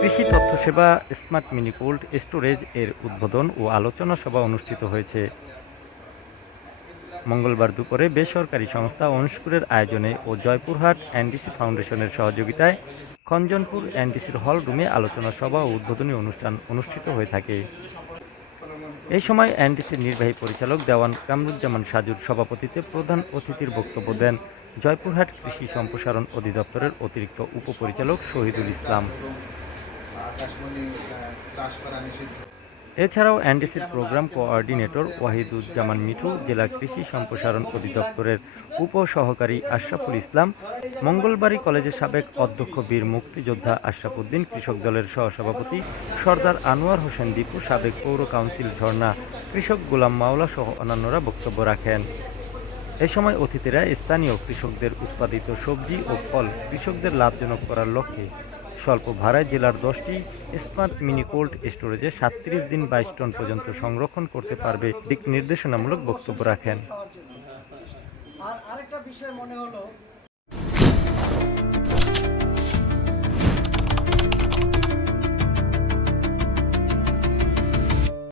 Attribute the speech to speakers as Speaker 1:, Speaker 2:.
Speaker 1: কৃষি তথ্য সেবা, স্মার্ট মিনি কোল্ড স্টোরেজ এর উদ্বোধন ও আলোচনা সভা অনুষ্ঠিত হয়েছে। মঙ্গলবার দুপুরে বেসরকারি সংস্থা অনুষ্পুরের আয়োজনে ও জয়পুরহাট এনডিসি ফাউন্ডেশনের সহযোগিতায় খঞ্জনপুর এনডিসির হল রুমে আলোচনা সভা ও উদ্বোধনী অনুষ্ঠান অনুষ্ঠিত হয়ে থাকে। এই সময় এনডিসির নির্বাহী পরিচালক দেওয়ান কামরুজ্জামান সাজুর সভাপতিত্বে প্রধান অতিথির বক্তব্য দেন জয়পুরহাট কৃষি সম্প্রসারণ অধিদপ্তরের অতিরিক্ত উপপরিচালক শহীদুল ইসলাম। এছাড়াও এনডিসির প্রোগ্রাম কোঅর্ডিনেটর ওয়াহিদুজ্জামান মিঠু, জেলা কৃষি সম্প্রসারণ অধিদপ্তরের উপ সহকারী আশরাফুল ইসলাম, মঙ্গলবাড়ি কলেজের সাবেক অধ্যক্ষ বীর মুক্তিযোদ্ধা আশরাফুদ্দিন, কৃষক দলের সহসভাপতি সর্দার আনোয়ার হোসেন দীপু, সাবেক পৌর কাউন্সিল ঝর্ণা কৃষক গোলাম মাওলা সহ অন্যান্যরা বক্তব্য রাখেন। এ সময় অতিথিরা স্থানীয় কৃষকদের উৎপাদিত সবজি ও ফল কৃষকদের লাভজনক করার লক্ষ্যে স্বল্প ভাড়ায় জেলার দশটি স্মার্ট মিনি কোল্ড স্টোরেজে সাতত্রিশ দিন বাইশ টন পর্যন্ত সংরক্ষণ করতে পারবে দিক নির্দেশনামূলক বক্তব্য রাখেন।
Speaker 2: আর আরেকটা বিষয় মনে হলো